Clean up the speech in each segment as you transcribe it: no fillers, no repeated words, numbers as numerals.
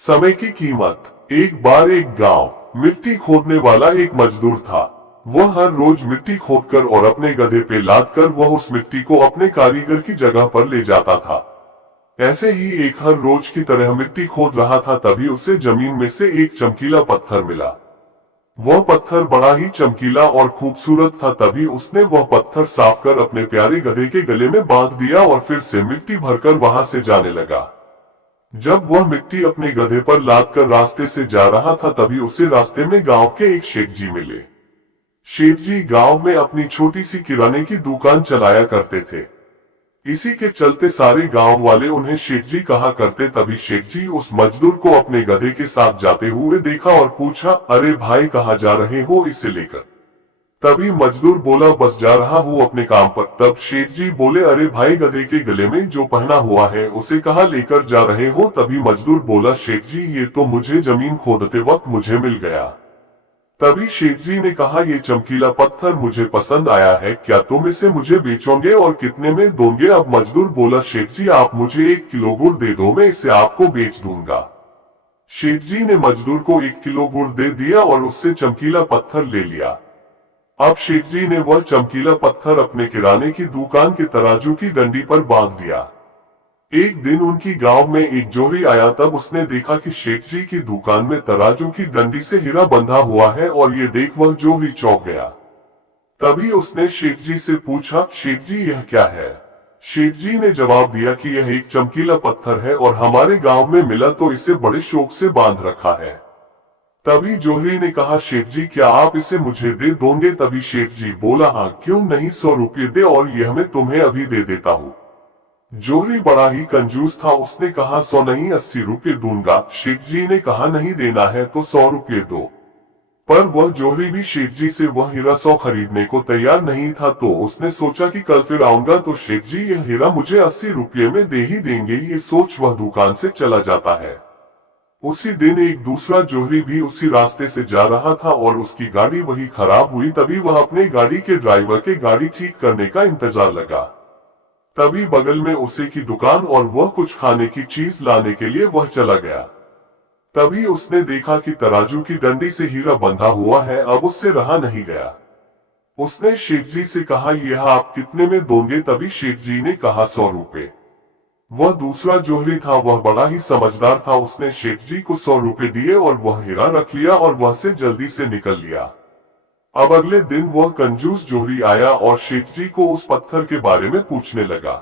समय की कीमत। एक बार एक गांव मिट्टी खोदने वाला एक मजदूर था। वह हर रोज मिट्टी खोदकर और अपने गधे पे लादकर वह उस मिट्टी को अपने कारीगर की जगह पर ले जाता था। ऐसे ही एक हर रोज की तरह मिट्टी खोद रहा था, तभी उसे जमीन में से एक चमकीला पत्थर मिला। वह पत्थर बड़ा ही चमकीला और खूबसूरत था। तभी उसने वह पत्थर साफ कर अपने प्यारे गधे के गले में बांध दिया और फिर से मिट्टी भरकर वहां से जाने लगा। जब वह मिट्टी अपने गधे पर लाद कर रास्ते से जा रहा था, तभी उसे रास्ते में गांव के एक शेख जी मिले। शेख जी गांव में अपनी छोटी सी किराने की दुकान चलाया करते थे। इसी के चलते सारे गांव वाले उन्हें शेख जी कहा करते। तभी शेख जी उस मजदूर को अपने गधे के साथ जाते हुए देखा और पूछा, अरे भाई कहाँ जा रहे हो इसे लेकर? तभी मजदूर बोला, बस जा रहा हूँ अपने काम पर। तब शेख जी बोले, अरे भाई गधे के गले में जो पहना हुआ है उसे कहाँ लेकर जा रहे हो? तभी मजदूर बोला, शेख जी ये तो मुझे जमीन खोदते वक्त मुझे मिल गया। तभी शेख जी ने कहा, ये चमकीला पत्थर मुझे पसंद आया है, क्या तुम इसे मुझे बेचोगे और कितने में दोगे? अब मजदूर बोला, शेख जी आप मुझे 1 किलो गुड़ दे दो, मैं इसे आपको बेच दूंगा। शेख जी ने मजदूर को 1 किलो गुड़ दे दिया और उससे चमकीला पत्थर ले लिया। अब शेख जी ने वह चमकीला पत्थर अपने किराने की दुकान के तराजू की डंडी पर बांध दिया। एक दिन उनकी गांव में एक जोहरी आया। तब उसने देखा कि शेख जी की दुकान में तराजू की डंडी से हीरा बंधा हुआ है और ये देख वह जोहरी चौंक गया। तभी उसने शेख जी से पूछा, शेख जी यह क्या है? शेख जी ने जवाब दिया कि यह एक चमकीला पत्थर है और हमारे गांव में मिला तो इसे बड़े शौक से बांध रखा है। तभी जोहरी ने कहा, शेख जी क्या आप इसे मुझे दे दोगे? तभी शेख जी बोला, हाँ क्यों नहीं, 100 रुपये दे और यह मैं तुम्हें अभी दे देता हूँ। जोहरी बड़ा ही कंजूस था, उसने कहा 100 नहीं 80 रुपये दूंगा। शेख जी ने कहा, नहीं देना है तो 100 रुपये दो। पर वह जोहरी भी शेख जी से वह हीरा 100 खरीदने को तैयार नहीं था। तो उसने सोचा कि कल फिर आऊंगा तो शेख जी यह हीरा मुझे 80 रुपये में दे ही देंगे। ये सोच वह दुकान से चला जाता है। उसी दिन एक दूसरा जोहरी भी उसी रास्ते से जा रहा था और उसकी गाड़ी वही खराब हुई। तभी वह अपने गाड़ी के ड्राइवर के गाड़ी ठीक करने का इंतजार लगा। तभी बगल में उसे की दुकान और वह कुछ खाने की चीज लाने के लिए वह चला गया। तभी उसने देखा कि तराजू की डंडी से हीरा बंधा हुआ है। अब उससे रहा नहीं गया। उसने शेख जी से कहा, यह आप कितने में दोगे? तभी शेख जी ने कहा 100 रुपये। वह दूसरा जोहरी था, वह बड़ा ही समझदार था। उसने शेख जी को 100 रुपये दिए और वह हीरा रख लिया और वह से जल्दी से निकल लिया। अब अगले दिन वह कंजूस जोहरी आया और शेख जी को उस पत्थर के बारे में पूछने लगा।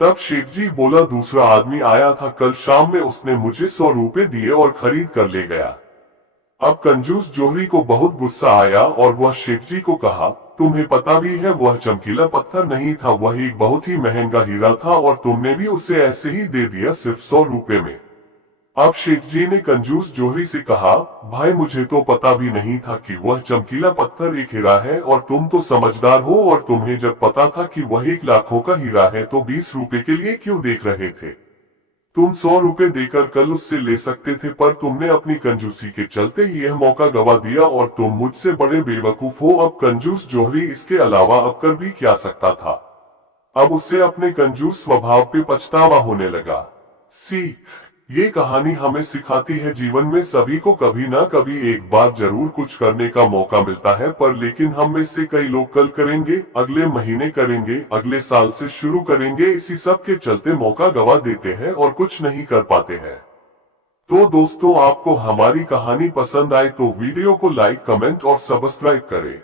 तब शेख जी बोला, दूसरा आदमी आया था कल शाम में, उसने मुझे 100 रुपये दिए और खरीद कर ले गया। अब कंजूस जोहरी को बहुत गुस्सा आया और वह शेख जी को कहा, तुम्हें पता भी है वह चमकीला पत्थर नहीं था, वह एक बहुत ही महंगा हीरा था और तुमने भी उसे ऐसे ही दे दिया सिर्फ 100 रुपये में। अब शेख जी ने कंजूस जोहरी से कहा, भाई मुझे तो पता भी नहीं था कि वह चमकीला पत्थर एक हीरा है और तुम तो समझदार हो, और तुम्हें जब पता था कि वह 1 लाखों का हीरा है तो 20 रुपये के लिए क्यों देख रहे थे? तुम 100 रुपये देकर कल उससे ले सकते थे, पर तुमने अपनी कंजूसी के चलते यह मौका गवा दिया और तुम मुझसे बड़े बेवकूफ हो। अब कंजूस जोहरी इसके अलावा अब कर भी क्या सकता था। अब उसे अपने कंजूस स्वभाव पे पछतावा होने लगा। ये कहानी हमें सिखाती है, जीवन में सभी को कभी ना कभी एक बार जरूर कुछ करने का मौका मिलता है, पर लेकिन हम में से कई लोग कल करेंगे, अगले महीने करेंगे, अगले साल से शुरू करेंगे, इसी सब के चलते मौका गवा देते हैं और कुछ नहीं कर पाते हैं। तो दोस्तों, आपको हमारी कहानी पसंद आए तो वीडियो को लाइक, कमेंट और सब्सक्राइब करें।